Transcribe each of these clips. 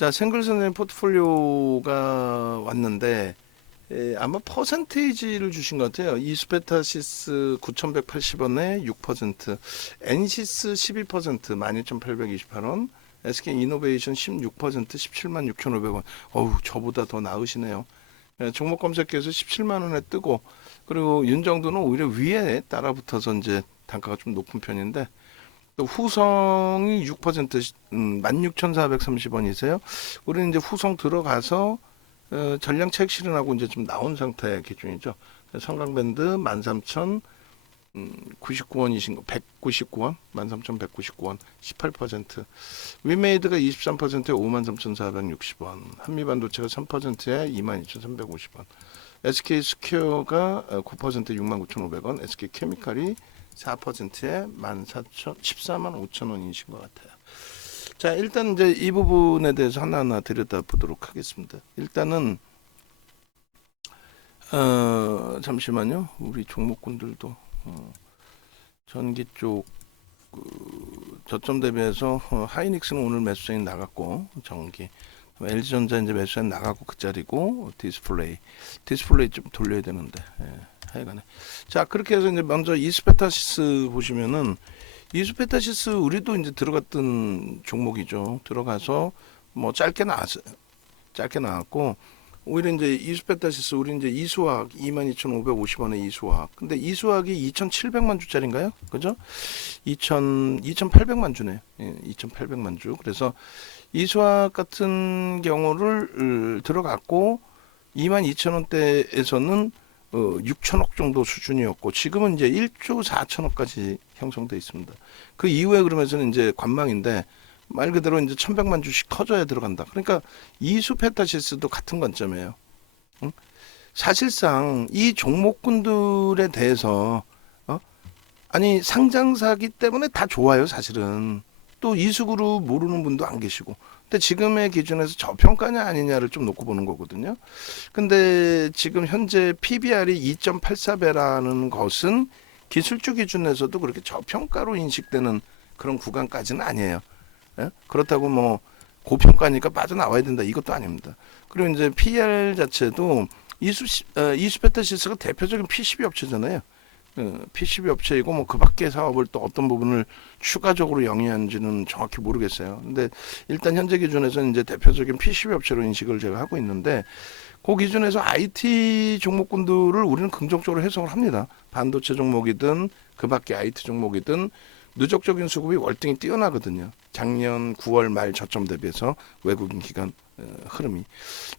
자, 생글 선생님 포트폴리오가 왔는데 아마 퍼센테이지를 주신 것 같아요. 이스페타시스 9,180원에 6%, 엔시스 12%, 12,828원, SK 이노베이션 16%, 17만 6,500원. 어우, 저보다 더 나으시네요. 종목 검색해서 17만 원에 뜨고, 그리고 윤정도는 오히려 위에 따라붙어서 이제 단가가 좀 높은 편인데, 또 후성이 6%, 16,430원이세요. 우리는 이제 후성 들어가서 전량 차익 실현하고 이제 좀 나온 상태의 기준이죠. 성강밴드 13,099원이신 거, 199원, 13,199원, 18%. 위메이드가 23%에 53,460원, 한미반도체가 3%에 22,350원, SK 스퀘어가 9%에 69,500원, SK 케미칼이 4%에 14만 5천 원이신 것 같아요. 자, 일단 이제 이 부분에 대해서 하나하나 들여다보도록 하겠습니다. 일단은 잠시만요. 우리 종목군들도 전기 쪽 저점 대비해서 하이닉스는 오늘 매수세인 나갔고, 전기 LG전자 이제 매수세인 나가고 그 자리고, 디스플레이 좀 돌려야 되는데, 하여간에. 자, 그렇게 해서 이제 먼저 이스페타시스 보시면은, 이스페타시스 우리도 이제 들어갔던 종목이죠. 들어가서 뭐 짧게 나왔고, 오히려 이제 이스페타시스 우리 이제 이수학 22,550원에 이수학. 근데 이수학이 2,700만 주짜리인가요? 그죠? 2,800만 주네요. 예, 2,800만 주. 그래서 이수학 같은 경우를 들어갔고 22,000원대에서는 6천억 정도 수준이었고, 지금은 이제 1조 4천억까지 형성돼 있습니다. 그 이후에 그러면서는 이제 관망인데, 말 그대로 이제 1,100만 주씩 커져야 들어간다. 그러니까 이수페타시스도 같은 관점이에요. 응? 사실상 이 종목군들에 대해서 아니 상장사기 때문에 다 좋아요, 사실은. 또 이수그룹 모르는 분도 안 계시고. 근데 지금의 기준에서 저평가냐 아니냐를 좀 놓고 보는 거거든요. 근데 지금 현재 PBR이 2.84배라는 것은 기술주 기준에서도 그렇게 저평가로 인식되는 그런 구간까지는 아니에요. 예? 그렇다고 뭐 고평가니까 빠져나와야 된다, 이것도 아닙니다. 그리고 이제 PER 자체도 이수페타시스가 대표적인 PCB 업체잖아요. PCB 업체이고 뭐 그 밖의 사업을 또 어떤 부분을 추가적으로 영위한지는 정확히 모르겠어요. 근데 일단 현재 기준에서는 이제 대표적인 PCB 업체로 인식을 제가 하고 있는데, 그 기준에서 IT 종목군들을 우리는 긍정적으로 해석을 합니다. 반도체 종목이든 그 밖의 IT 종목이든 누적적인 수급이 월등히 뛰어나거든요. 작년 9월 말 저점 대비해서 외국인 기관 흐름이.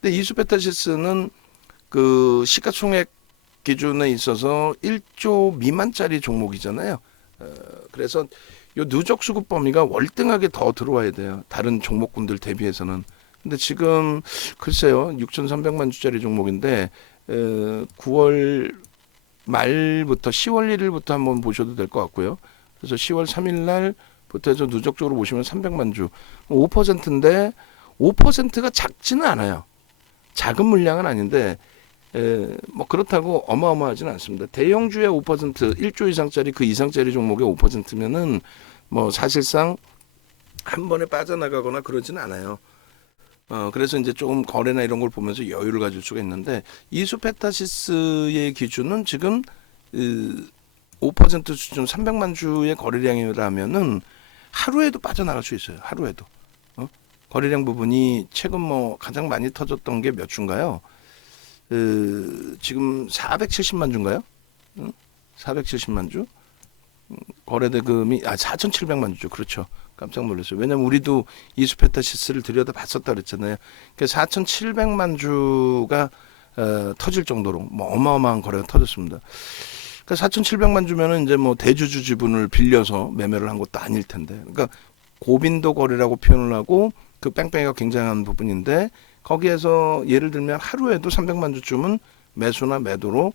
근데 이수페타시스는 그 시가총액 기준에 있어서 1조 미만짜리 종목이잖아요. 그래서 요 누적 수급 범위가 월등하게 더 들어와야 돼요, 다른 종목군들 대비해서는. 근데 지금 글쎄요, 6,300만 주짜리 종목인데 9월 말부터 10월 1일부터 한번 보셔도 될 것 같고요. 그래서 10월 3일 날부터 해서 누적적으로 보시면 300만 주, 5%인데 5%가 작지는 않아요. 작은 물량은 아닌데 뭐 그렇다고 어마어마하지는 않습니다. 대형주의 5%, 1조 이상짜리 그 이상짜리 종목의 5%면은 뭐 사실상 한 번에 빠져나가거나 그러지는 않아요. 그래서 이제 조금 거래나 이런 걸 보면서 여유를 가질 수가 있는데, 이수페타시스의 기준은 지금 5% 수준 300만 주의 거래량이라면은 하루에도 빠져나갈 수 있어요. 하루에도. 거래량 부분이 최근 뭐 가장 많이 터졌던 게 몇 주인가요? 지금 470만 주인가요? 470만 주? 거래대금이 4,700만 주죠. 그렇죠. 깜짝 놀랐어요. 왜냐면 우리도 이수페타시스를 들여다 봤었다 그랬잖아요. 그래서 4,700만 주가 터질 정도로 뭐 어마어마한 거래가 터졌습니다. 그러니까 4,700만 주면은 이제 뭐 대주주 지분을 빌려서 매매를 한 것도 아닐 텐데. 그러니까 고빈도 거래라고 표현을 하고 그 뺑뺑이가 굉장한 부분인데, 거기에서 예를 들면 하루에도 300만 주쯤은 매수나 매도로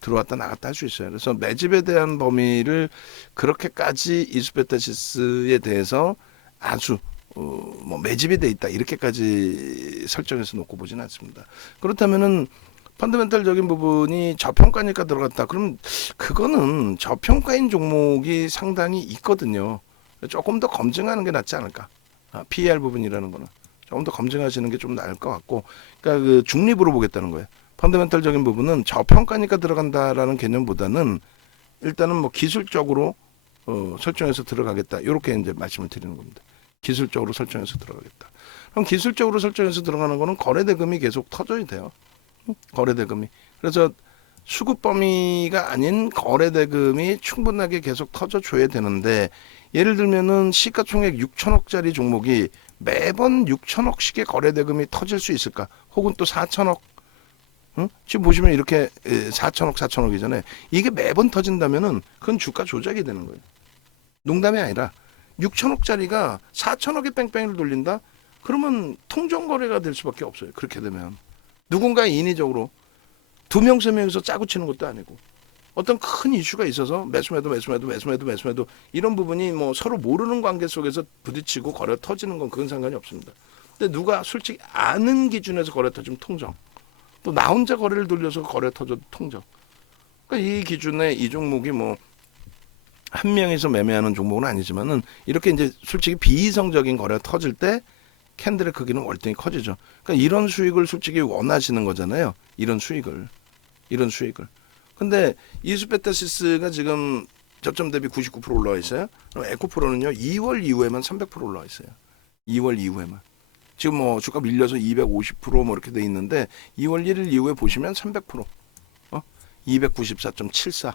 들어왔다 나갔다 할 수 있어요. 그래서 매집에 대한 범위를 그렇게까지 이수페타시스에 대해서 아주 뭐 매집이 돼 있다 이렇게까지 설정해서 놓고 보지는 않습니다. 그렇다면은 펀더멘탈적인 부분이 저평가니까 들어갔다, 그럼 그거는 저평가인 종목이 상당히 있거든요. 조금 더 검증하는 게 낫지 않을까. PER 부분이라는 거는 조금 더 검증하시는 게 좀 나을 것 같고, 그러니까 그 중립으로 보겠다는 거예요. 펀더멘털적인 부분은 저평가니까 들어간다라는 개념보다는 일단은 뭐 기술적으로 설정해서 들어가겠다, 이렇게 이제 말씀을 드리는 겁니다. 기술적으로 설정해서 들어가겠다. 그럼 기술적으로 설정해서 들어가는 거는 거래 대금이 계속 터져야 돼요. 거래 대금이. 그래서 수급 범위가 아닌 거래 대금이 충분하게 계속 터져줘야 되는데, 예를 들면은 시가총액 6천억짜리 종목이 매번 6천억씩의 거래 대금이 터질 수 있을까? 혹은 또 4천억, 응? 지금 보시면 이렇게 4천억이잖아요. 이게 매번 터진다면은 그건 주가 조작이 되는 거예요. 농담이 아니라 6천억짜리가 4천억에 뺑뺑이를 돌린다? 그러면 통정거래가 될 수밖에 없어요. 그렇게 되면 누군가 인위적으로 두 명, 세 명이서 짜고 치는 것도 아니고 어떤 큰 이슈가 있어서 매수매도 이런 부분이 뭐 서로 모르는 관계 속에서 부딪히고 거래 터지는 건 그건 상관이 없습니다. 근데 누가 솔직히 아는 기준에서 거래 터지면 통정, 또 나 혼자 거래를 돌려서 거래 터져도 통정. 그러니까 이 기준에 이 종목이 뭐 한 명이서 매매하는 종목은 아니지만은 이렇게 이제 솔직히 비이성적인 거래가 터질 때 캔들의 크기는 월등히 커지죠. 그러니까 이런 수익을 솔직히 원하시는 거잖아요. 이런 수익을. 근데 이수베타시스가 지금 저점 대비 99% 올라와 있어요. 그럼 에코프로는요 2월 이후에만 300% 올라와 있어요. 2월 이후에만. 지금 뭐 주가 밀려서 250%뭐 이렇게 돼 있는데 2월 1일 이후에 보시면 300%. 294.74.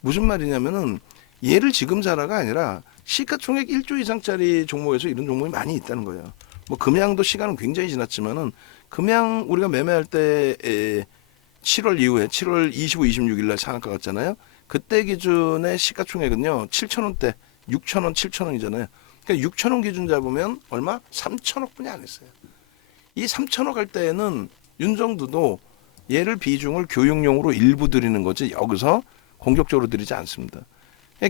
무슨 말이냐면은 얘를 지금 사라가 아니라 시가총액 1조 이상짜리 종목에서 이런 종목이 많이 있다는 거예요. 뭐 금양도 시간은 굉장히 지났지만은 금양 우리가 매매할 때 7월 이후에 7월 25, 26일 날 상한가 갔잖아요. 그때 기준의 시가총액은요 7천원대, 6천원, 7천원이잖아요. 그러니까 6천원 기준 잡으면 얼마? 3천억뿐이 안 했어요. 이 3천억 할 때에는 윤정두도 얘를 비중을 교육용으로 일부 드리는 거지 여기서 공격적으로 드리지 않습니다.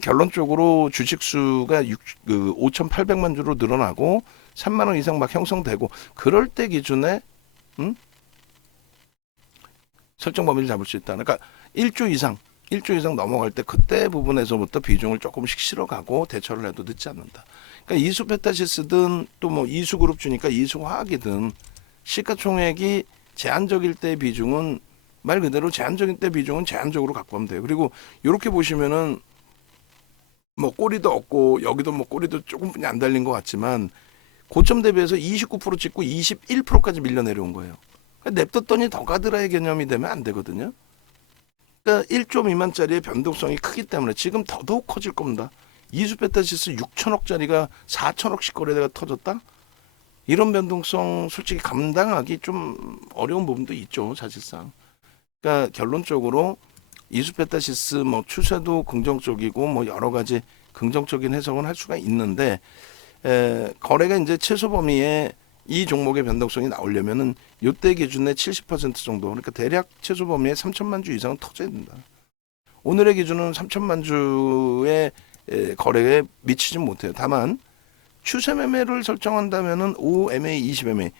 결론적으로 주식수가 5,800만 주로 늘어나고 3만 원 이상 막 형성되고 그럴 때 기준에 설정 범위를 잡을 수 있다. 그러니까 1조 이상 넘어갈 때 그때 부분에서부터 비중을 조금씩 실어가고 대처를 해도 늦지 않는다. 그러니까 이수페타시스든 또 뭐 이수그룹 주니까 이수화학이든 시가총액이 제한적일 때 비중은 말 그대로 제한적인 때 비중은 제한적으로 갖고 가면 돼요. 그리고 이렇게 보시면은 뭐 꼬리도 없고 여기도 뭐 꼬리도 조금뿐이 안 달린 것 같지만 고점 대비해서 29% 찍고 21%까지 밀려 내려온 거예요. 그러니까 냅뒀더니 더 가드라의 개념이 되면 안 되거든요. 그러니까 1조 미만짜리의 변동성이 크기 때문에 지금 더더욱 커질 겁니다. 이수베타시스 6천억짜리가 4천억씩 거래대가 터졌다? 이런 변동성 솔직히 감당하기 좀 어려운 부분도 있죠, 사실상. 그러니까 결론적으로 이수페타시스 뭐 추세도 긍정적이고 뭐 여러 가지 긍정적인 해석은 할 수가 있는데 거래가 이제 최소 범위에 이 종목의 변동성이 나오려면은 요때 기준의 70% 정도, 그러니까 대략 최소 범위에 3천만 주 이상은 터져야 된다. 오늘의 기준은 3천만 주의 거래에 미치지 못해요. 다만 추세 매매를 설정한다면은 5MA, 20MA,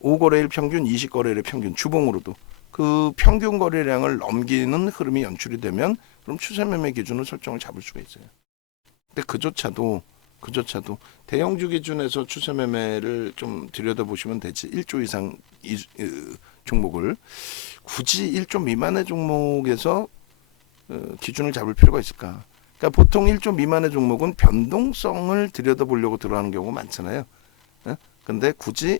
5거래일 평균, 20거래일의 평균 주봉으로도 그 평균 거래량을 넘기는 흐름이 연출이 되면 그럼 추세 매매 기준을 설정을 잡을 수가 있어요. 근데 그조차도 대형주 기준에서 추세 매매를 좀 들여다보시면 되지. 1조 이상 종목을 굳이 1조 미만의 종목에서 기준을 잡을 필요가 있을까? 그러니까 보통 1조 미만의 종목은 변동성을 들여다보려고 들어가는 경우가 많잖아요. 근데 굳이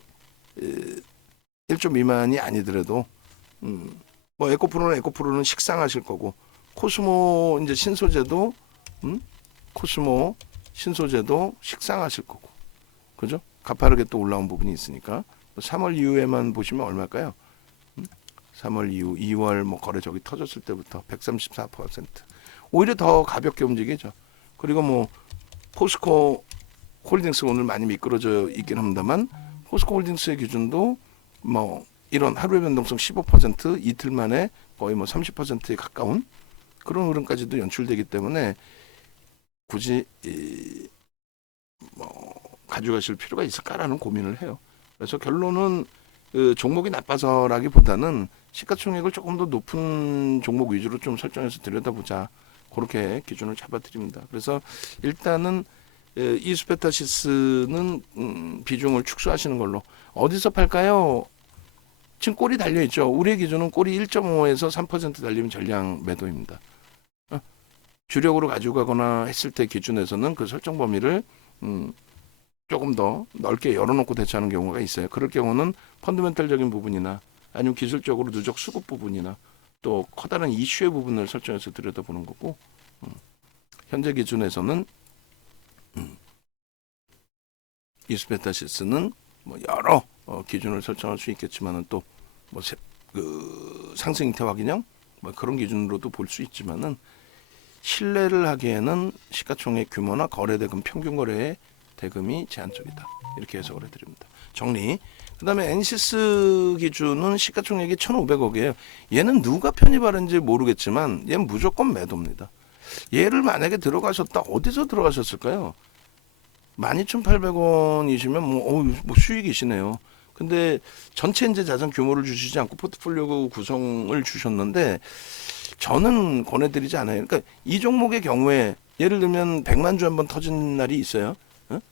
1조 미만이 아니더라도 뭐 에코프로는 식상하실 거고 코스모 이제 신소재도 코스모 신소재도 식상하실 거고, 그죠? 가파르게 또 올라온 부분이 있으니까 3월 이후에만 보시면 얼마일까요? 3월 이후 2월 뭐 거래 저기 터졌을 때부터 134%, 오히려 더 가볍게 움직이죠. 그리고 뭐 포스코 홀딩스 오늘 많이 미끄러져 있긴 합니다만 포스코 홀딩스의 기준도 뭐 이런 하루의 변동성 15% 이틀 만에 거의 뭐 30%에 가까운 그런 흐름까지도 연출되기 때문에 굳이 뭐 가져가실 필요가 있을까라는 고민을 해요. 그래서 결론은 종목이 나빠서라기보다는 시가총액을 조금 더 높은 종목 위주로 좀 설정해서 들여다보자, 그렇게 기준을 잡아드립니다. 그래서 일단은 이스페타시스는 비중을 축소하시는 걸로. 어디서 팔까요? 지금 꼴이 달려있죠. 우리의 기준은 꼴이 1.5에서 3% 달리면 전량 매도입니다. 주력으로 가지고 가거나 했을 때 기준에서는 그 설정 범위를 조금 더 넓게 열어놓고 대처하는 경우가 있어요. 그럴 경우는 펀더멘털적인 부분이나 아니면 기술적으로 누적 수급 부분이나 또 커다란 이슈의 부분을 설정해서 들여다보는 거고, 현재 기준에서는 이스페타시스는 뭐 여러 기준을 설정할 수 있겠지만은 또 뭐 그 상승 형태 확인형 뭐 그런 기준으로도 볼 수 있지만은 신뢰를 하기에는 시가총액 규모나 거래대금 평균 거래의 대금이 제한적이다. 이렇게 해석을 해드립니다. 정리. 그다음에 엔시스 기준은 시가총액이 1,500억이에요. 얘는 누가 편입하는지 모르겠지만 얘는 무조건 매도입니다. 얘를 만약에 들어가셨다 어디서 들어가셨을까요? 12,800원이시면 뭐 수익이시네요. 근데 전체 이제 자산 규모를 주시지 않고 포트폴리오 구성을 주셨는데 저는 권해드리지 않아요. 그러니까 이 종목의 경우에 예를 들면 100만 주 한번 터진 날이 있어요.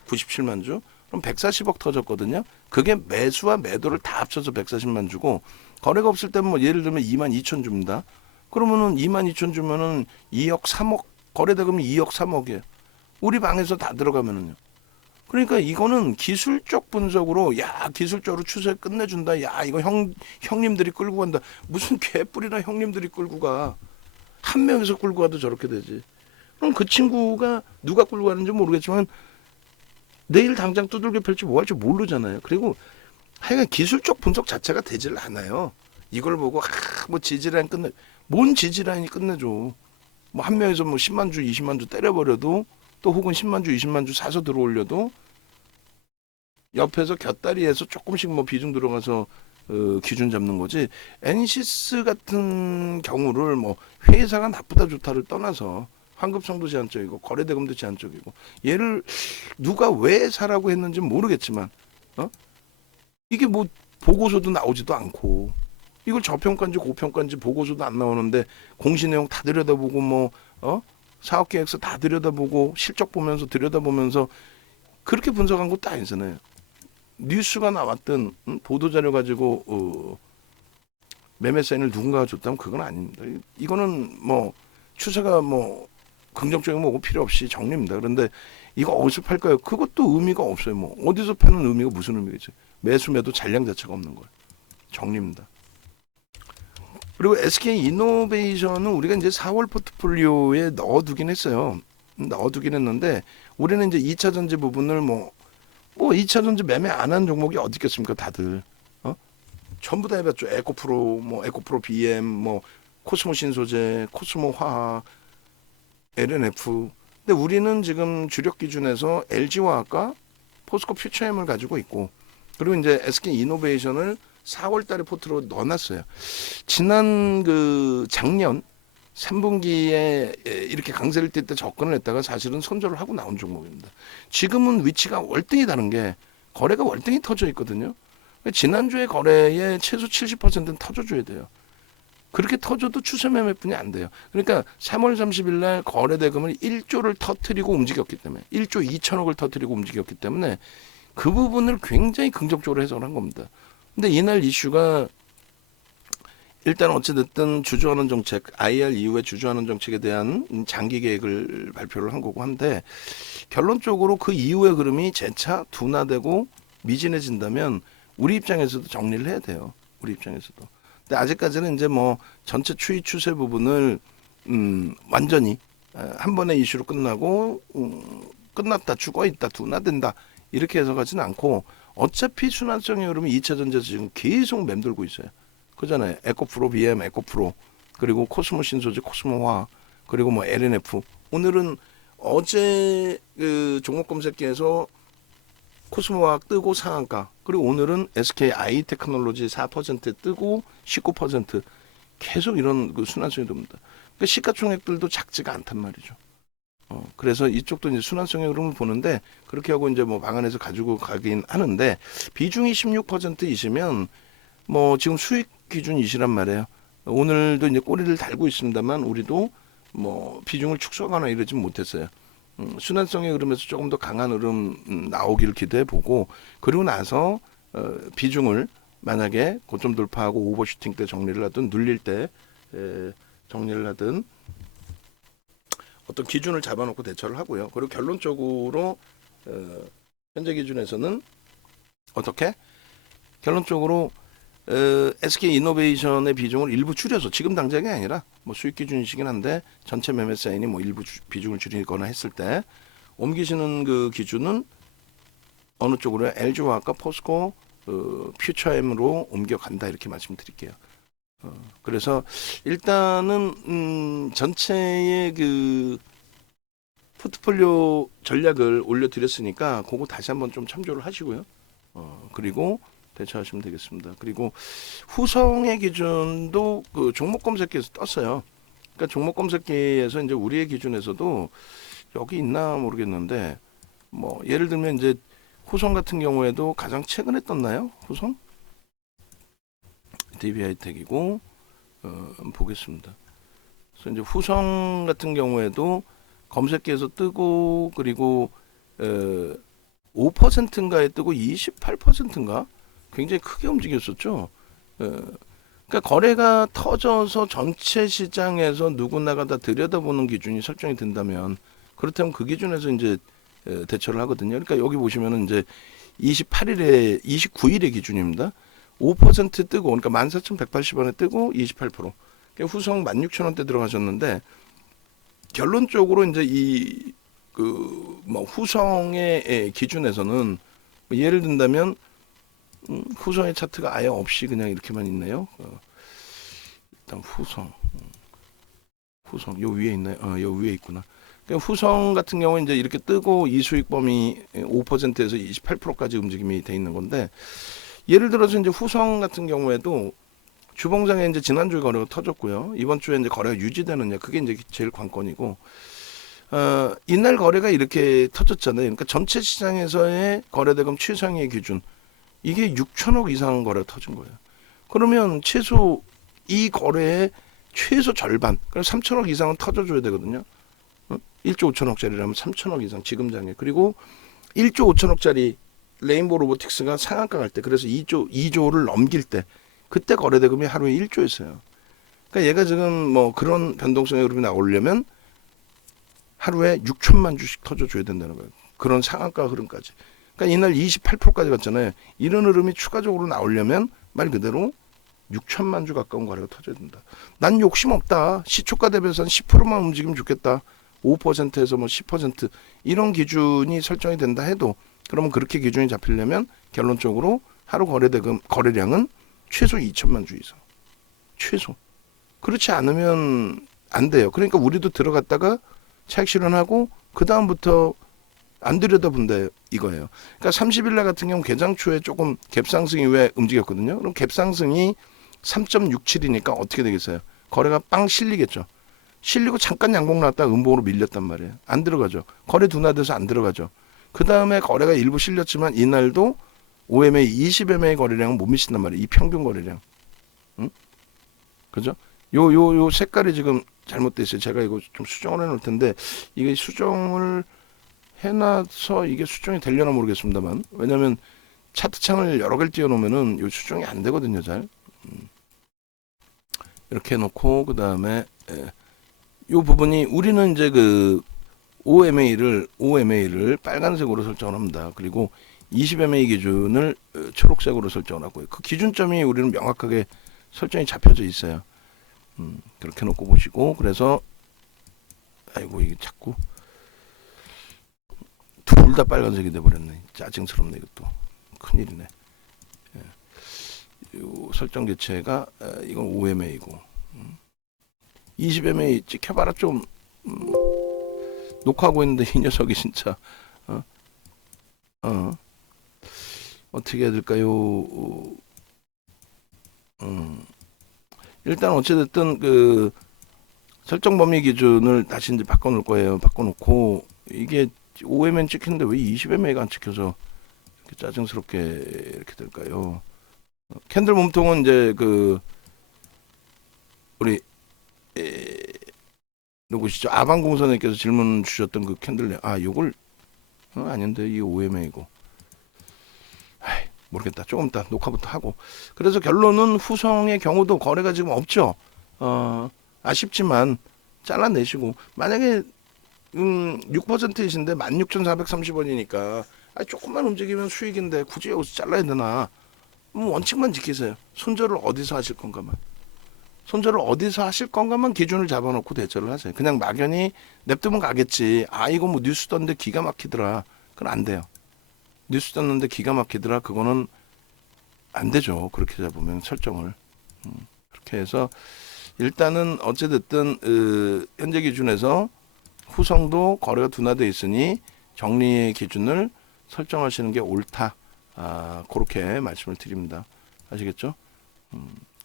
97만 주. 그럼 140억 터졌거든요. 그게 매수와 매도를 다 합쳐서 140만 주고 거래가 없을 때는 뭐 예를 들면 2만 2천 줍니다. 그러면은 2만 2천 주면은 2억 3억 거래대금이 2억 3억이에요. 우리 방에서 다 들어가면은요. 그러니까 이거는 기술적 분석으로 야 기술적으로 추세 끝내준다. 야 이거 형님들이 끌고 간다. 무슨 개뿔이나 형님들이 끌고 가. 한 명에서 끌고 가도 저렇게 되지. 그럼 그 친구가 누가 끌고 가는지 모르겠지만 내일 당장 두들겨 펼지 뭐 할지 모르잖아요. 그리고 하여간 기술적 분석 자체가 되질 않아요. 이걸 보고 뭐 지지라인 끝내. 뭔 지지라인이 끝내줘. 뭐 한 명에서 뭐 10만 주 20만 주 때려버려도 또 혹은 10만 주 20만 주 사서 들어올려도 옆에서 곁다리에서 조금씩 뭐 비중 들어가서 기준 잡는 거지. 엔시스 같은 경우를 뭐 회사가 나쁘다 좋다를 떠나서 환급성도 제한적이고 거래대금도 제한적이고 얘를 누가 왜 사라고 했는지 모르겠지만 이게 뭐 보고서도 나오지도 않고 이걸 저평가인지 고평가인지 보고서도 안 나오는데 공시내용 다 들여다보고 뭐 사업계획서 다 들여다보고 실적 보면서 들여다보면서 그렇게 분석한 것도 아니잖아요. 뉴스가 나왔던 보도자료 가지고 매매 사인을 누군가가 줬다면 그건 아닙니다. 이거는 뭐 추세가 뭐 긍정적인 뭐고 필요 없이 정리입니다. 그런데 이거 어디서 팔까요? 그것도 의미가 없어요. 뭐 어디서 파는 의미가 무슨 의미겠어요? 매수 매도 잔량 자체가 없는 거예요. 정리입니다. 그리고 SK 이노베이션은 우리가 이제 4월 포트폴리오에 넣어두긴 했어요. 넣어두긴 했는데 우리는 이제 2차 전지 부분을 뭐 2차 전지 매매 안 한 종목이 어디 있겠습니까? 다들 전부 다 해봤죠. 에코프로, 뭐 에코프로 BM, 뭐 코스모 신소재, 코스모 화학, LNF. 근데 우리는 지금 주력 기준에서 LG화학과 포스코 퓨처엠을 가지고 있고 그리고 이제 SK 이노베이션을 4월 달에 포트로 넣어놨어요. 지난 그 작년 3분기에 이렇게 강세를 띌 때 접근을 했다가 사실은 손절을 하고 나온 종목입니다. 지금은 위치가 월등히 다른 게 거래가 월등히 터져 있거든요. 지난주에 거래의 최소 70%는 터져줘야 돼요. 그렇게 터져도 추세 매매뿐이 안 돼요. 그러니까 3월 30일 날 거래대금을 1조를 터뜨리고 움직였기 때문에 1조 2천억을 터뜨리고 움직였기 때문에 그 부분을 굉장히 긍정적으로 해석을 한 겁니다. 근데 이날 이슈가 일단 어찌됐든 주주환원 정책, IR 이후에 주주환원 정책에 대한 장기 계획을 발표를 한 거고 한데 결론적으로 그 이후의 흐름이 재차 둔화되고 미진해진다면 우리 입장에서도 정리를 해야 돼요. 우리 입장에서도. 근데 아직까지는 이제 뭐 전체 추이 추세 부분을 완전히 한 번의 이슈로 끝나고 끝났다, 죽어있다, 둔화된다 이렇게 해석하지는 않고 어차피 순환성의 흐름이 2차 전지에서 지금 계속 맴돌고 있어요. 그잖아요. 에코프로 BM, 에코프로 그리고 코스모 신소재, 코스모화 그리고 뭐 LNF. 오늘은 어제 그 종목 검색기에서 코스모화학 뜨고 상한가 그리고 오늘은 SK 아이테크놀로지 4% 뜨고 19% 계속 이런 그 순환성이 돕니다. 그러니까 시가총액들도 작지가 않단 말이죠. 그래서 이쪽도 이제 순환성의 흐름을 보는데 그렇게 하고 이제 뭐 방안에서 가지고 가긴 하는데 비중이 16%이시면 뭐 지금 수익 기준이시란 말이에요. 오늘도 이제 꼬리를 달고 있습니다만 우리도 뭐 비중을 축소하거나 이러진 못했어요. 순환성의 흐름에서 조금 더 강한 흐름 나오기를 기대해 보고, 그리고 나서 비중을 만약에 고점 돌파하고 오버슈팅 때 정리를 하든 눌릴 때 정리를 하든 어떤 기준을 잡아놓고 대처를 하고요. 그리고 결론적으로 현재 기준에서는 어떻게? 결론적으로 SK 이노베이션의 비중을 일부 줄여서, 지금 당장이 아니라 뭐 수익 기준이시긴 한데 전체 매매 사인이 뭐 일부 비중을 줄이거나 했을 때 옮기시는 그 기준은 어느 쪽으로? LG화학과 포스코 퓨처엠으로 옮겨간다, 이렇게 말씀드릴게요. 그래서 일단은 전체의 그 포트폴리오 전략을 올려드렸으니까 그거 다시 한번 좀 참조를 하시고요. 그리고 대처하시면 되겠습니다. 그리고 후성의 기준도 그 종목 검색기에서 떴어요. 그러니까 종목 검색기에서 이제 우리의 기준에서도 여기 있나 모르겠는데, 뭐 예를 들면 이제 후성 같은 경우에도 가장 최근에 떴나요? 후성? DB하이텍이고 한번 보겠습니다. 그래서 이제 후성 같은 경우에도 검색기에서 뜨고, 그리고 5%인가에 뜨고 28%인가 굉장히 크게 움직였었죠. 그러니까 거래가 터져서 전체 시장에서 누구나가 다 들여다보는 기준이 설정이 된다면, 그렇다면 그 기준에서 이제 대처를 하거든요. 그러니까 여기 보시면은 이제 28일에 29일의 기준입니다. 5% 뜨고, 그러니까 14,180원에 뜨고 28%. 그러니까 후성 16,000원대 들어가셨는데, 결론적으로 이제 이 그 뭐 후성의 기준에서는 뭐 예를 든다면 후성의 차트가 아예 없이 그냥 이렇게만 있네요. 일단 후성 요 위에 있나요? 요 위에 있구나. 그러니까 후성 같은 경우는 이제 이렇게 뜨고 이 수익 범위 5%에서 28%까지 움직임이 돼 있는 건데, 예를 들어서 이제 후성 같은 경우에도 주봉상에 이제 지난주에 거래가 터졌고요. 이번 주에 이제 거래가 유지되느냐, 그게 이제 제일 관건이고, 이날 거래가 이렇게 터졌잖아요. 그러니까 전체 시장에서의 거래대금 최상위의 기준, 이게 6천억 이상 거래가 터진 거예요. 그러면 최소 이 거래의 최소 절반, 그럼 3천억 이상은 터져줘야 되거든요. 1조 5천억짜리라면 3천억 이상 지금 장에. 그리고 1조 5천억짜리 레인보우 로보틱스가 상한가 갈 때, 그래서 2조를 넘길 때, 그때 거래대금이 하루에 1조였어요. 그러니까 얘가 지금 뭐 그런 변동성의 흐름이 나오려면 하루에 6천만 주씩 터져줘야 된다는 거예요. 그런 상한가 흐름까지. 그러니까 이날 28%까지 갔잖아요. 이런 흐름이 추가적으로 나오려면 말 그대로 6천만 주 가까운 거래가 터져야 된다. 난 욕심 없다. 시초가 대비해서 한 10%만 움직이면 좋겠다. 5%에서 뭐 10% 이런 기준이 설정이 된다 해도, 그러면 그렇게 기준이 잡히려면 결론적으로 하루 거래량은 최소 2천만 주 이상. 최소. 그렇지 않으면 안 돼요. 그러니까 우리도 들어갔다가 차익 실현하고 그 다음부터 안 들여다본다 이거예요. 그러니까 30일 날 같은 경우 개장 초에 조금 갭상승 이후에 움직였거든요. 그럼 갭상승이 3.67이니까 어떻게 되겠어요? 거래가 빵 실리겠죠. 실리고 잠깐 양봉 나왔다 음봉으로 밀렸단 말이에요. 안 들어가죠. 거래 둔화돼서 안 들어가죠. 그 다음에 거래가 일부 실렸지만 이날도 OMA 20MA 거래량은 못 미친단 말이에요. 이 평균 거래량. 응? 그죠? 요 색깔이 지금 잘못돼 있어요. 제가 이거 좀 수정을 해놓을 텐데, 이게 수정을 해놔서 이게 수정이 되려나 모르겠습니다만, 왜냐면 차트 창을 여러 개를 띄워놓으면은 요 수정이 안 되거든요, 잘. 이렇게 해놓고 그 다음에 요 부분이 우리는 이제 그 OMA를 빨간색으로 설정을 합니다. 그리고 20MA 기준을 초록색으로 설정을 하고요. 그 기준점이 우리는 명확하게 설정이 잡혀져 있어요. 그렇게 놓고 보시고, 그래서 아이고 이게 자꾸 둘 다 빨간색이 돼버렸네. 짜증스럽네 이것도. 큰일이네. 요 설정 개체가 이건 OMA고 20MA 찍혀봐라 좀. 녹화하고 있는데 이 녀석이 진짜 어떻게 해야 될까요? 일단 어찌됐든 그 설정 범위 기준을 다시 이제 바꿔놓을 거예요. 바꿔놓고 이게 OMN 찍히는데 왜 20MA가 안 찍혀서 이렇게 짜증스럽게 이렇게 될까요? 캔들 몸통은 이제 그 우리 누구시죠? 아방공선님께서 질문 주셨던 그 캔들레. 아, 요걸 아닌데 이 OMA이고. 아이, 모르겠다. 조금 이따 녹화부터 하고. 그래서 결론은 후성의 경우도 거래가 지금 없죠. 아쉽지만 잘라내시고 만약에 6%이신데 16,430원이니까 조금만 움직이면 수익인데 굳이 여기서 잘라야 되나? 원칙만 지키세요. 손절을 어디서 하실 건가만. 손절을 어디서 하실 건가만 기준을 잡아놓고 대처를 하세요. 그냥 막연히 냅두면 가겠지. 아, 이거 뭐 뉴스 떴는데 기가 막히더라. 그건 안 돼요. 뉴스 떴는데 기가 막히더라. 그거는 안 되죠. 그렇게 잡으면 설정을. 그렇게 해서 일단은 어찌됐든 현재 기준에서 후성도 거래가 둔화돼 있으니 정리의 기준을 설정하시는 게 옳다. 그렇게 말씀을 드립니다. 아시겠죠?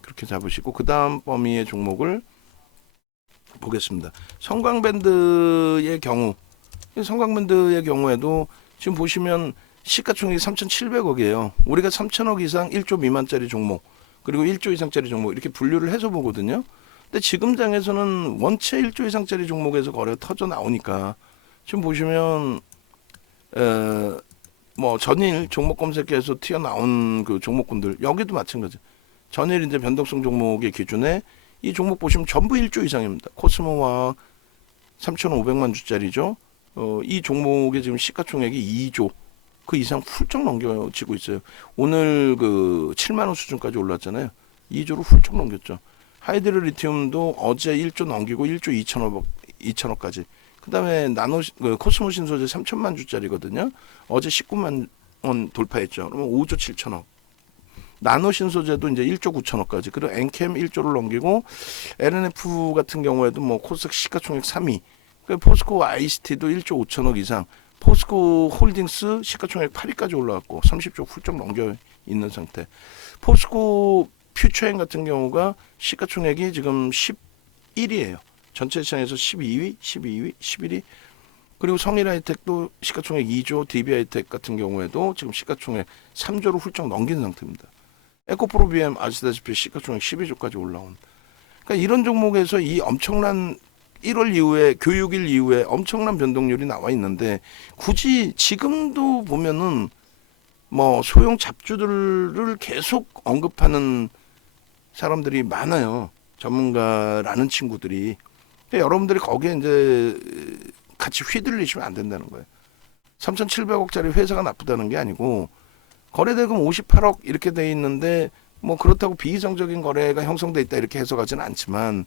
그렇게 잡으시고 그 다음 범위의 종목을 보겠습니다. 성광밴드의 경우에도 지금 보시면 시가총액이 3,700억이에요. 우리가 3,000억 이상 1조 미만짜리 종목 그리고 1조 이상짜리 종목 이렇게 분류를 해서 보거든요. 근데 지금 장에서는 원체 1조 이상짜리 종목에서 거래가 터져 나오니까 지금 보시면 뭐 전일 종목 검색해서 튀어나온 그 종목군들 여기도 마찬가지. 전일 이제 변동성 종목의 기준에 이 종목 보시면 전부 1조 이상입니다. 코스모와 3,500만 주짜리죠. 이 종목의 지금 시가총액이 2조 그 이상 훌쩍 넘겨지고 있어요. 오늘 그 7만 원 수준까지 올랐잖아요. 2조로 훌쩍 넘겼죠. 하이드로 리튬도 어제 1조 넘기고 1조 2천억까지. 그다음에 코스모 신소재 3천만 주짜리거든요. 어제 19만 원 돌파했죠. 그러면 5조 7천억. 나노 신소재도 이제 1조 9천억까지. 그리고 엔캠 1조를 넘기고 LNF 같은 경우에도 뭐 코스닥 시가총액 3위. 포스코 ICT도 1조 5천억 이상. 포스코 홀딩스 시가총액 8위까지 올라왔고 30조 훌쩍 넘겨 있는 상태. 포스코 퓨처엔 같은 경우가 시가총액이 지금 11위예요. 전체 시장에서 12위, 11위. 그리고 성일하이텍도 시가총액 2조, DB하이텍 같은 경우에도 지금 시가총액 3조를 훌쩍 넘긴 상태입니다. 에코프로비엠 아시다시피 시가총액 12조까지 올라온. 그러니까 이런 종목에서 이 엄청난 1월 이후에 교육일 이후에 엄청난 변동률이 나와 있는데 굳이 지금도 보면은 뭐 소형 잡주들을 계속 언급하는 사람들이 많아요. 전문가라는 친구들이. 그러니까 여러분들이 거기에 이제 같이 휘둘리시면 안 된다는 거예요. 3,700억짜리 회사가 나쁘다는 게 아니고 거래대금 58억 이렇게 돼 있는데 뭐 그렇다고 비이성적인 거래가 형성돼 있다 이렇게 해석하지는 않지만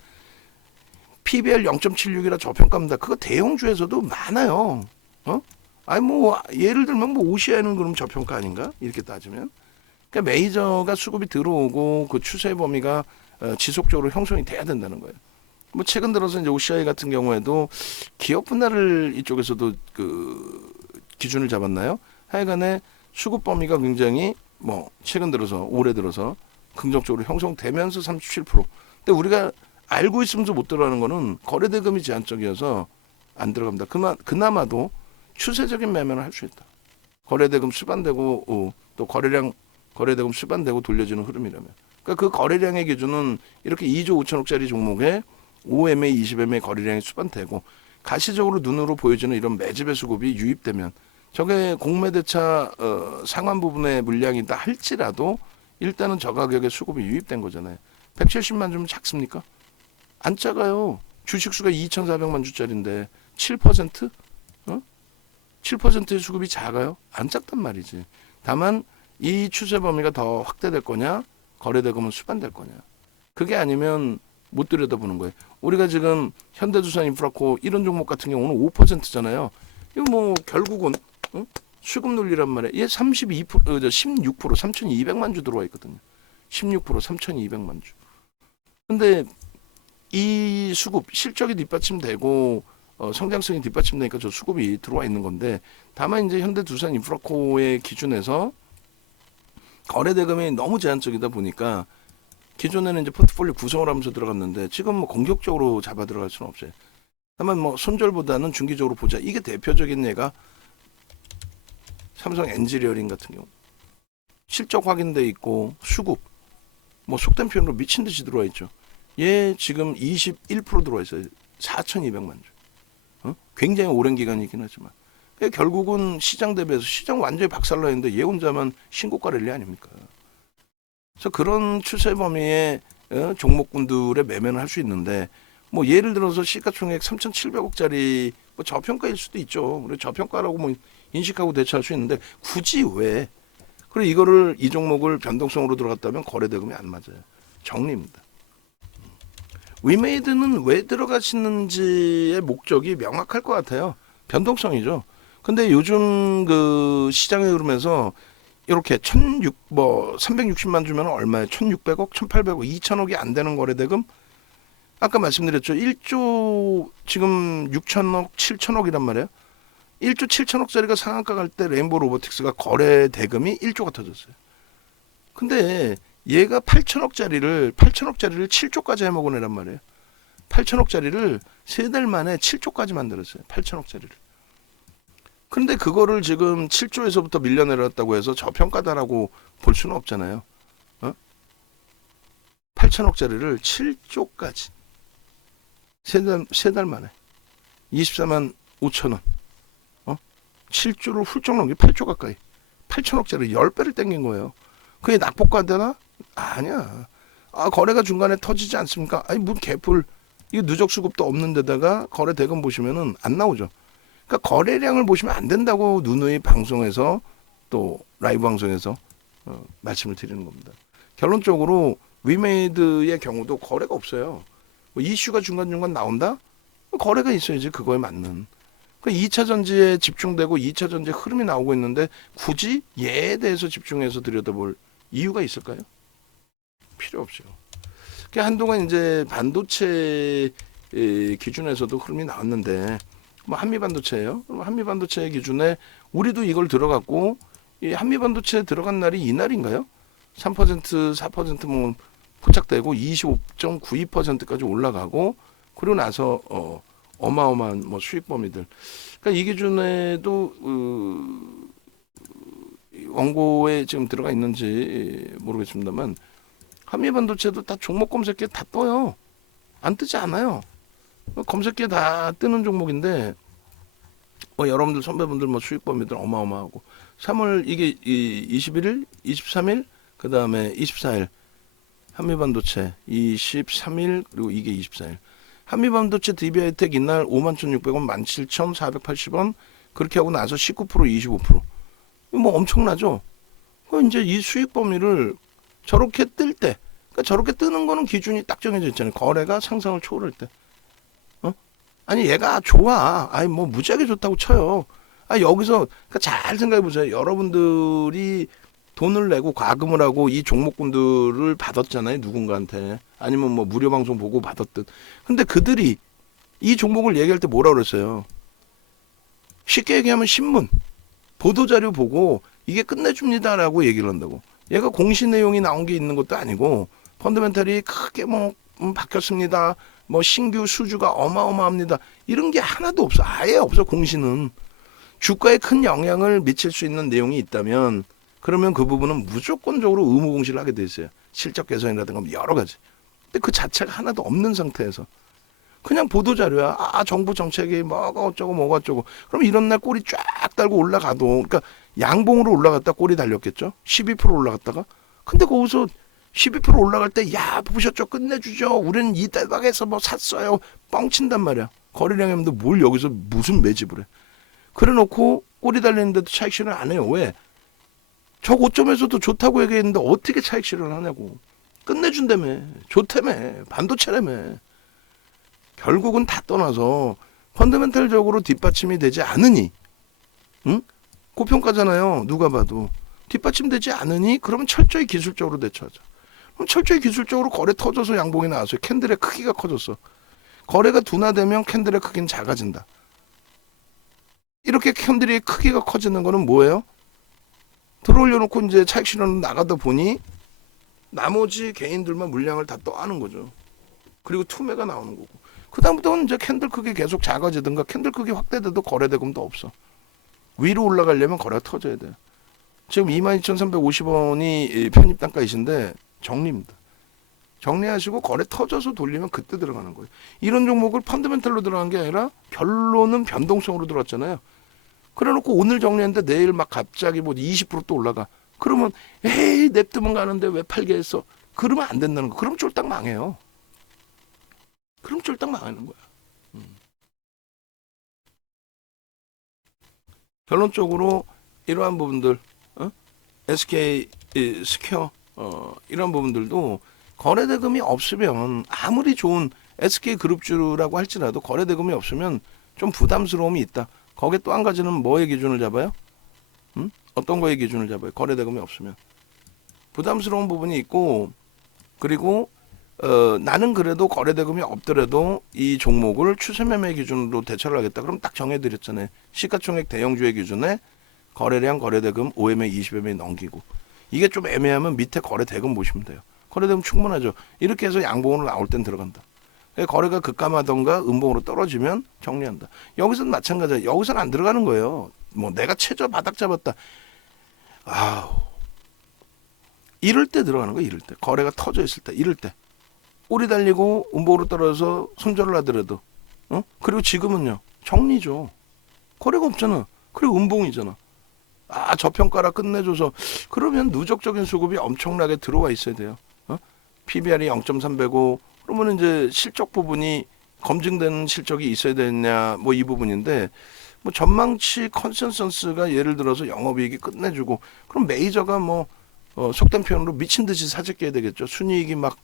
PBR 0.76이라 저평가입니다. 그거 대형주에서도 많아요. 아니 뭐 예를 들면 뭐 오시아는 그럼 저평가 아닌가? 이렇게 따지면. 그러니까 메이저가 수급이 들어오고 그 추세 범위가 지속적으로 형성이 돼야 된다는 거예요. 뭐 최근 들어서 이제 OCI 같은 경우에도 기업 분할을 이쪽에서도 그 기준을 잡았나요? 하여간에 수급 범위가 굉장히 뭐 최근 들어서 올해 들어서 긍정적으로 형성되면서 37%. 근데 우리가 알고 있으면서 못 들어가는 거는 거래대금이 제한적이어서 안 들어갑니다. 그나마도 추세적인 매매를 할 수 있다. 거래대금 수반되고 또 거래대금 수반되고 돌려지는 흐름이라면. 그러니까 그 거래량의 기준은 이렇게 2조 5천억짜리 종목에 5MA, 20MA 거래량이 수반되고 가시적으로 눈으로 보여지는 이런 매집의 수급이 유입되면 저게 공매대차 상환 부분의 물량이다 할지라도 일단은 저 가격에 수급이 유입된 거잖아요. 170만 주면 작습니까? 안 작아요. 주식수가 2,400만 주짜리인데 7%? 7%의 수급이 작아요? 안 작단 말이지. 다만 이 추세 범위가 더 확대될 거냐, 거래대금은 수반될 거냐. 그게 아니면 못 들여다보는 거예요. 우리가 지금 현대두산 인프라코 이런 종목 같은 경우는 5%잖아요. 이거 뭐 결국은 수급 논리란 말이에요. 얘 16% 3,200만 주 들어와 있거든요. 16% 3,200만 주. 근데 이 수급 실적이 뒷받침되고 성장성이 뒷받침되니까 저 수급이 들어와 있는 건데 다만 이제 현대두산 인프라코의 기준에서 거래대금이 너무 제한적이다 보니까 기존에는 이제 포트폴리오 구성을 하면서 들어갔는데 지금 뭐 공격적으로 잡아 들어갈 수는 없어요. 다만 뭐 손절보다는 중기적으로 보자. 이게 대표적인 예가 삼성 엔지니어링 같은 경우 실적 확인돼 있고 수급 뭐 속된 표현으로 미친 듯이 들어와 있죠. 얘 지금 21% 들어와 있어요. 4,200만 주. 굉장히 오랜 기간이긴 하지만 결국은 시장 대비해서 시장 완전히 박살나 있는데 얘 혼자만 신고가 랠리 아닙니까? 그래서 그런 추세 범위의 종목군들의 매매는 할 수 있는데 뭐 예를 들어서 시가총액 3,700억짜리 뭐 저평가일 수도 있죠. 그리고 저평가라고 뭐 인식하고 대처할 수 있는데 굳이 왜? 그리고 이거를 이 종목을 변동성으로 들어갔다면 거래 대금이 안 맞아요. 정리입니다. 위메이드는 왜 들어가시는지의 목적이 명확할 것 같아요. 변동성이죠. 근데 요즘 그 시장에 흐르면서 이렇게 360만 주면 얼마에 1,600억, 1,800억, 2,000억이 안 되는 거래 대금? 아까 말씀드렸죠. 1조 지금 6천억, 7천억이란 말이에요. 1조 7천억짜리가 상한가 갈 때 레인보우 로보틱스가 거래 대금이 1조가 터졌어요. 근데 얘가 8천억짜리를 7조까지 해먹어내란 말이에요. 8천억짜리를 3달 만에 7조까지 만들었어요. 8천억짜리를. 그런데 그거를 지금 7조에서부터 밀려내렸다고 해서 저평가다라고 볼 수는 없잖아요. 8천억짜리를 7조까지 3달 만에 24만 5천 원 7조를 훌쩍 넘기 8조 가까이 8천억짜리 10배를 땡긴 거예요. 그게 낙폭과 되나? 아니야. 거래가 중간에 터지지 않습니까? 아니 뭐 개뿔 이거 누적 수급도 없는 데다가 거래 대금 보시면은 안 나오죠. 그러니까 거래량을 보시면 안 된다고 누누이 방송에서 또 라이브 방송에서 말씀을 드리는 겁니다. 결론적으로 위메이드의 경우도 거래가 없어요. 뭐 이슈가 중간중간 나온다? 거래가 있어야지 그거에 맞는. 그러니까 2차 전지에 집중되고 2차 전지 흐름이 나오고 있는데 굳이 얘에 대해서 집중해서 들여다볼 이유가 있을까요? 필요 없죠. 그러니까 한동안 이제 반도체 기준에서도 흐름이 나왔는데 뭐 한미반도체예요. 한미반도체 기준에 우리도 이걸 들어갔고 이 한미반도체 들어간 날이 이날인가요? 3% 4%뭐 포착되고 25.92%까지 올라가고 그러고 나서 어마어마한 뭐 수익 범위들. 그러니까 이 기준에도 원고에 지금 들어가 있는지 모르겠습니다만 한미반도체도 다 종목 검색기에 다 떠요. 안 뜨지 않아요. 검색기에 다 뜨는 종목인데 여러분들 선배분들 뭐 수익 범위들 어마어마하고 3월 이게 21일, 23일, 그 다음에 24일 한미반도체 23일 그리고 이게 24일 한미반도체 DB하이텍 이날 51,600원 17,480원 그렇게 하고 나서 19% 25% 뭐 엄청나죠. 이제 이 수익 범위를 저렇게 뜰 때 그러니까 저렇게 뜨는 거는 기준이 딱 정해져 있잖아요. 거래가 상상을 초월할 때. 아니 얘가 좋아. 아니 뭐 무지하게 좋다고 쳐요. 여기서 그러니까 잘 생각해 보세요. 여러분들이 돈을 내고 과금을 하고 이 종목군들을 받았잖아요. 누군가한테. 아니면 뭐 무료 방송 보고 받았든. 근데 그들이 이 종목을 얘기할 때 뭐라 그랬어요? 쉽게 얘기하면 신문, 보도자료 보고 이게 끝내줍니다라고 얘기를 한다고. 얘가 공시 내용이 나온 게 있는 것도 아니고 펀더멘탈이 크게 뭐 바뀌었습니다. 뭐 신규 수주가 어마어마합니다. 이런 게 하나도 없어. 아예 없어. 공시는. 주가에 큰 영향을 미칠 수 있는 내용이 있다면 그러면 그 부분은 무조건적으로 의무 공시를 하게 돼 있어요. 실적 개선이라든가 여러 가지. 근데 그 자체가 하나도 없는 상태에서 그냥 보도자료야. 정부 정책이 뭐가 어쩌고 뭐가 어쩌고. 그럼 이런 날 꼬리 쫙 달고 올라가도 그러니까 양봉으로 올라갔다 꼬리 달렸겠죠. 12% 올라갔다가. 근데 거기서 12% 올라갈 때 야 보셨죠 끝내주죠. 우리는 이 대박에서 뭐 샀어요. 뻥친단 말이야. 거래량 했는데 뭘 여기서 무슨 매집을 해. 그래놓고 꼬리 달리는데도 차익 실현 안 해요. 왜? 저 고점에서도 좋다고 얘기했는데 어떻게 차익 실현을 하냐고. 끝내준다며. 좋다며. 반도체라며. 결국은 다 떠나서 펀더멘탈적으로 뒷받침이 되지 않으니 응? 고평가잖아요. 누가 봐도. 뒷받침되지 않으니 그러면 철저히 기술적으로 대처하자. 그럼 철저히 기술적으로 거래 터져서 양봉이 나왔어요. 캔들의 크기가 커졌어. 거래가 둔화되면 캔들의 크기는 작아진다. 이렇게 캔들의 크기가 커지는 거는 뭐예요? 들어올려놓고 이제 차익 실현으로 나가다 보니 나머지 개인들만 물량을 다 떠안는 거죠. 그리고 투매가 나오는 거고. 그 다음부터는 이제 캔들 크기 계속 작아지든가 캔들 크기 확대돼도 거래 대금도 없어. 위로 올라가려면 거래가 터져야 돼요. 지금 22,350원이 편입 단가이신데 정리입니다. 정리하시고 거래 터져서 돌리면 그때 들어가는 거예요. 이런 종목을 펀더멘탈로 들어간 게 아니라 결론은 변동성으로 들어왔잖아요. 그래놓고 오늘 정리했는데 내일 막 갑자기 뭐 20%또 올라가. 그러면 에이 냅두면 가는데 왜 팔게 했어? 그러면 안 된다는 거. 그럼 쫄딱 망해요. 그럼 쫄딱 망하는 거야. 결론적으로 이러한 부분들, SK 스퀘어 이런 부분들도 거래대금이 없으면 아무리 좋은 SK 그룹주라고 할지라도 거래대금이 없으면 좀 부담스러움이 있다. 거기에 또 한 가지는 뭐의 기준을 잡아요? 어떤 거의 기준을 잡아요? 거래대금이 없으면 부담스러운 부분이 있고, 그리고 나는 그래도 거래대금이 없더라도 이 종목을 추세매매 기준으로 대처를 하겠다. 그럼 딱 정해드렸잖아요. 시가총액 대형주의 기준에 거래량, 거래대금 5매매, 20매매 넘기고. 이게 좀 애매하면 밑에 거래대금 보시면 돼요. 거래대금 충분하죠. 이렇게 해서 양봉으로 나올 땐 들어간다. 거래가 급감하던가 음봉으로 떨어지면 정리한다. 여기서는 마찬가지야. 여기서는 안 들어가는 거예요. 뭐 내가 최저 바닥 잡았다. 아우. 이럴 때 들어가는 거야. 이럴 때. 거래가 터져 있을 때. 이럴 때. 꼬리 달리고 음봉으로 떨어져서 손절을 하더라도. 그리고 지금은요. 정리죠. 거래가 없잖아. 그리고 음봉이잖아. 저평가라 끝내줘서. 그러면 누적적인 수급이 엄청나게 들어와 있어야 돼요. PBR이 0.3배고 그러면 이제 실적 부분이 검증되는 실적이 있어야 되냐 뭐 이 부분인데, 뭐 전망치 컨센서스가 예를 들어서 영업이익이 끝내주고 그럼 메이저가 뭐 속된 표현으로 미친 듯이 사재 깨야 되겠죠. 순이익이 막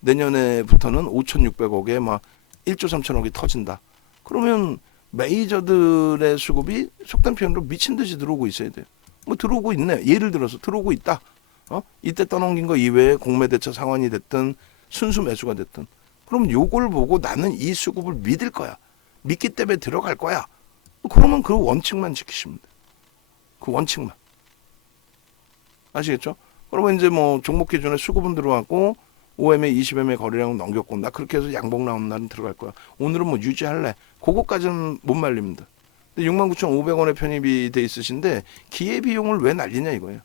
내년에부터는 5,600억에 막 1조 3천억이 터진다. 그러면 메이저들의 수급이 속된 표현으로 미친 듯이 들어오고 있어야 돼요. 뭐 들어오고 있네. 예를 들어서 들어오고 있다. 이때 떠넘긴 거 이외에 공매대처 상환이 됐든 순수 매수가 됐든, 그럼 요걸 보고 나는 이 수급을 믿을 거야. 믿기 때문에 들어갈 거야. 그러면 그 원칙만 지키시면 돼. 그 원칙만. 아시겠죠? 그러면 이제 뭐 종목 기준에 수급은 들어왔고 5매매, 20매매 거래량은 넘겼고 나 그렇게 해서 양봉 나오는 날은 들어갈 거야. 오늘은 뭐 유지할래. 그거까지는 못 말립니다. 근데 69,500원에 편입이 돼 있으신데 기회비용을 왜 날리냐 이거예요.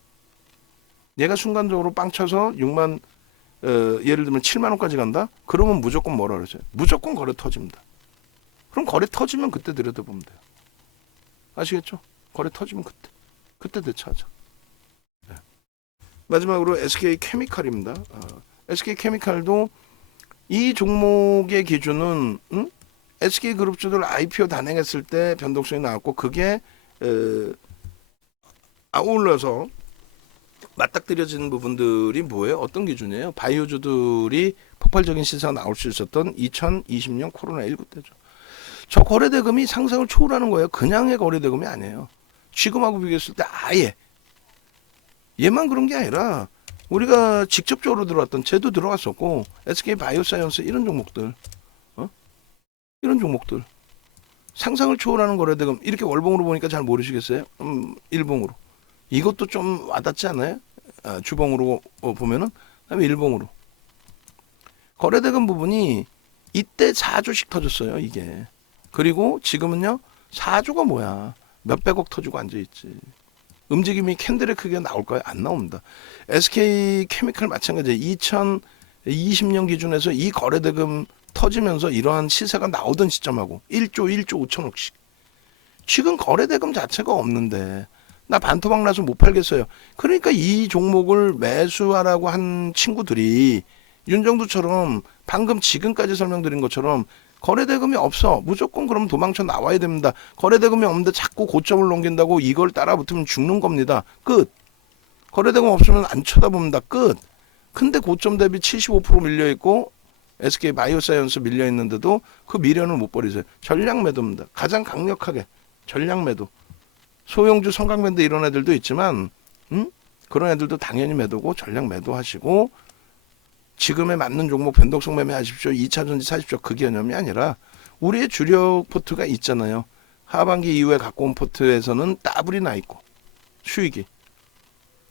얘가 순간적으로 빵 쳐서 6만 예를 들면 7만 원까지 간다? 그러면 무조건 뭐라 그러죠? 무조건 거래 터집니다. 그럼 거래 터지면 그때 들여다보면 돼요. 아시겠죠? 거래 터지면 그때 대처하자. 네. 마지막으로 SK 케미칼입니다. SK 케미칼도 이 종목의 기준은 SK 그룹주들 IPO 단행했을 때 변동성이 나왔고 그게 아울러서 맞닥뜨려진 부분들이 뭐예요? 어떤 기준이에요? 바이오주들이 폭발적인 시세가 나올 수 있었던 2020년 코로나19 때죠. 저 거래대금이 상상을 초월하는 거예요. 그냥의 거래대금이 아니에요. 지금하고 비교했을 때 아예. 얘만 그런 게 아니라 우리가 직접적으로 들어왔던 쟤도 들어왔었고 SK 바이오사이언스 이런 종목들. 이런 종목들. 상상을 초월하는 거래대금. 이렇게 월봉으로 보니까 잘 모르시겠어요? 일봉으로. 이것도 좀 와닿지 않아요? 주봉으로 보면은. 그다음에 일봉으로. 거래대금 부분이 이때 4조씩 터졌어요. 이게. 그리고 지금은요. 4조가 뭐야. 몇백억 터지고 앉아있지. 움직임이 캔들의 크기가 나올까요? 안 나옵니다. SK 케미칼 마찬가지예요. 2020년 기준에서 이 거래대금 터지면서 이러한 시세가 나오던 시점하고 1조 5천억씩. 지금 거래대금 자체가 없는데 나 반토막 나서 못 팔겠어요. 그러니까 이 종목을 매수하라고 한 친구들이 윤정두처럼 방금 지금까지 설명드린 것처럼 거래대금이 없어. 무조건 그럼 도망쳐 나와야 됩니다. 거래대금이 없는데 자꾸 고점을 넘긴다고 이걸 따라붙으면 죽는 겁니다. 끝. 거래대금 없으면 안 쳐다봅니다. 끝. 근데 고점 대비 75% 밀려있고 SK 바이오사이언스 밀려있는데도 그 미련을 못 버리세요. 전략 매도입니다. 가장 강력하게 전략 매도. 소형주 성강밴드 이런 애들도 있지만 그런 애들도 당연히 매도고 전략 매도하시고 지금에 맞는 종목 변동성 매매하십시오. 2차전지 사십시오. 그 개념이 아니라 우리의 주력 포트가 있잖아요. 하반기 이후에 갖고 온 포트에서는 따블이 나 있고 수익이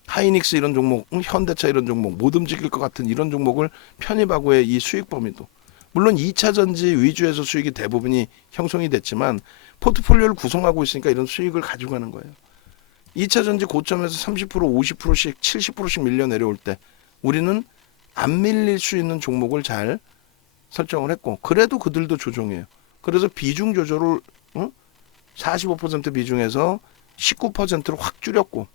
하이닉스 이런 종목, 현대차 이런 종목 못 움직일 것 같은 이런 종목을 편입하고의 이 수익 범위도 물론 2차전지 위주에서 수익이 대부분이 형성이 됐지만 포트폴리오를 구성하고 있으니까 이런 수익을 가지고 가는 거예요. 2차전지 고점에서 30% 50%씩 70%씩 밀려 내려올 때 우리는 안 밀릴 수 있는 종목을 잘 설정을 했고, 그래도 그들도 조정해요. 그래서 비중 조절을 45% 비중에서 19%로 확 줄였고,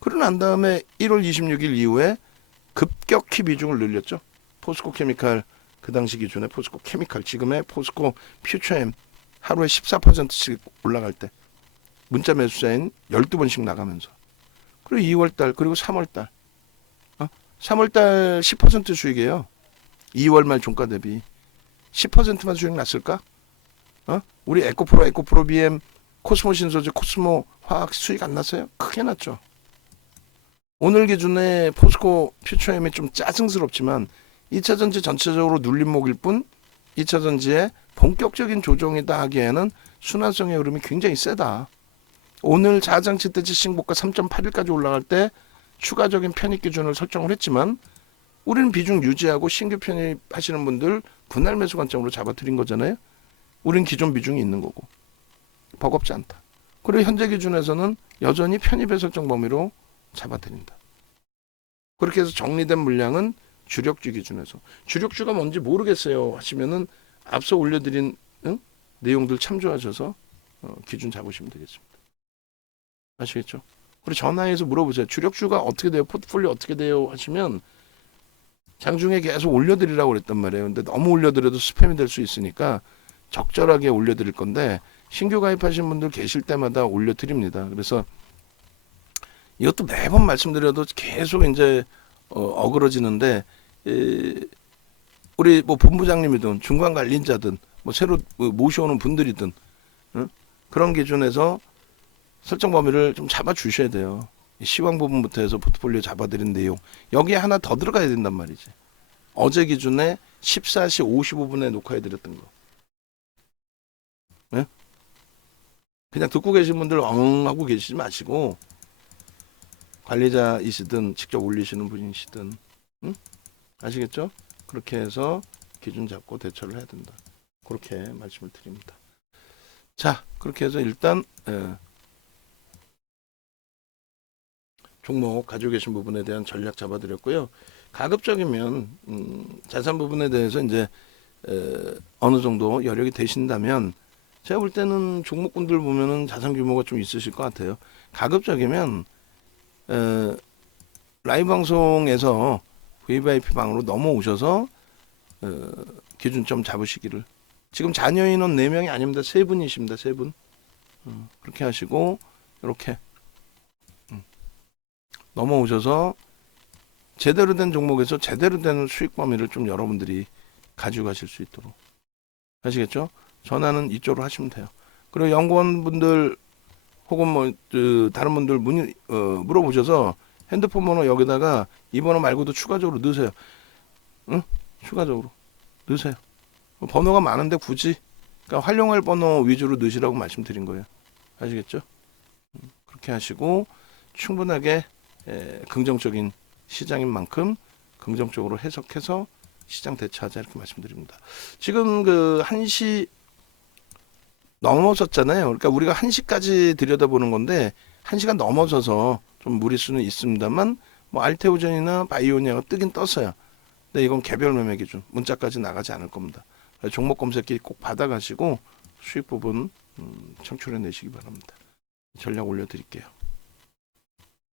그러고 난 다음에 1월 26일 이후에 급격히 비중을 늘렸죠. 포스코 케미칼, 그 당시 기준에 포스코 케미칼, 지금의 포스코 퓨처엠 하루에 14%씩 올라갈 때 문자 매수자인 12번씩 나가면서, 그리고 2월달 그리고 3월달 3월달 10% 수익이에요. 2월 말 종가 대비 10%만 수익 났을까? 우리 에코프로 BM, 코스모 신소재, 코스모 화학 수익 안 났어요? 크게 났죠. 오늘 기준에 포스코 퓨처엠이 좀 짜증스럽지만 2차전지 전체적으로 눌림목일 뿐 2차전지의 본격적인 조정이다 하기에는 순환성의 흐름이 굉장히 세다. 오늘 자장치 대치 신고가 3.81까지 올라갈 때 추가적인 편입 기준을 설정을 했지만 우리는 비중 유지하고 신규 편입하시는 분들 분할 매수 관점으로 잡아드린 거잖아요. 우린 기존 비중이 있는 거고 버겁지 않다. 그리고 현재 기준에서는 여전히 편입의 설정 범위로 잡아드린다. 그렇게 해서 정리된 물량은 주력주 기준에서, 주력주가 뭔지 모르겠어요 하시면은 앞서 올려드린 내용들 참조하셔서 기준 잡으시면 되겠습니다. 아시겠죠? 그리고 전화해서 물어보세요. 주력주가 어떻게 돼요? 포트폴리오 어떻게 돼요? 하시면 장중에 계속 올려드리라고 그랬단 말이에요. 근데 너무 올려드려도 스팸이 될 수 있으니까 적절하게 올려드릴 건데, 신규 가입하신 분들 계실 때마다 올려드립니다. 그래서 이것도 매번 말씀드려도 계속 이제 어그러지는데, 우리 뭐 본부장님이든 중간 관리자든 뭐 새로 모셔오는 분들이든 그런 기준에서 설정 범위를 좀 잡아 주셔야 돼요. 시황 부분부터 해서 포트폴리오 잡아드린 내용, 여기에 하나 더 들어가야 된단 말이지. 어제 기준에 14시 55분에 녹화해드렸던 거. 네? 그냥 듣고 계신 분들 엉 하고 계시지 마시고, 관리자이시든 직접 올리시는 분이시든 아시겠죠? 그렇게 해서 기준 잡고 대처를 해야 된다. 그렇게 말씀을 드립니다. 자, 그렇게 해서 일단 종목 가지고 계신 부분에 대한 전략 잡아드렸고요. 가급적이면 자산 부분에 대해서 이제 어느 정도 여력이 되신다면, 제가 볼 때는 종목군들 보면은 자산 규모가 좀 있으실 것 같아요. 가급적이면 라이브 방송에서 VVIP 방으로 넘어오셔서 기준점 잡으시기를. 지금 자녀 인원 4명이 아닙니다. 3분이십니다. 3분. 그렇게 하시고 이렇게 넘어오셔서 제대로 된 종목에서 제대로 된 수익 범위를 좀 여러분들이 가지고 가실 수 있도록. 아시겠죠? 전화는 이쪽으로 하시면 돼요. 그리고 연구원분들 혹은 뭐 다른 분들 물어보셔서 핸드폰 번호 여기다가 이 번호 말고도 추가적으로 넣으세요. 추가적으로 넣으세요. 번호가 많은데 굳이 그러니까 활용할 번호 위주로 넣으시라고 말씀드린 거예요. 아시겠죠? 그렇게 하시고 충분하게 긍정적인 시장인 만큼 긍정적으로 해석해서 시장 대처하자, 이렇게 말씀드립니다. 지금 그 1시 넘어섰잖아요. 그러니까 우리가 1시까지 들여다보는 건데 1시간 넘어서서 좀 무리수는 있습니다만, 뭐 알테오젠이나 바이오니아가 뜨긴 떴어요. 근데 이건 개별 매매 기준, 문자까지 나가지 않을 겁니다. 종목 검색기 꼭 받아가시고 수익 부분 창출해 내시기 바랍니다. 전략 올려드릴게요.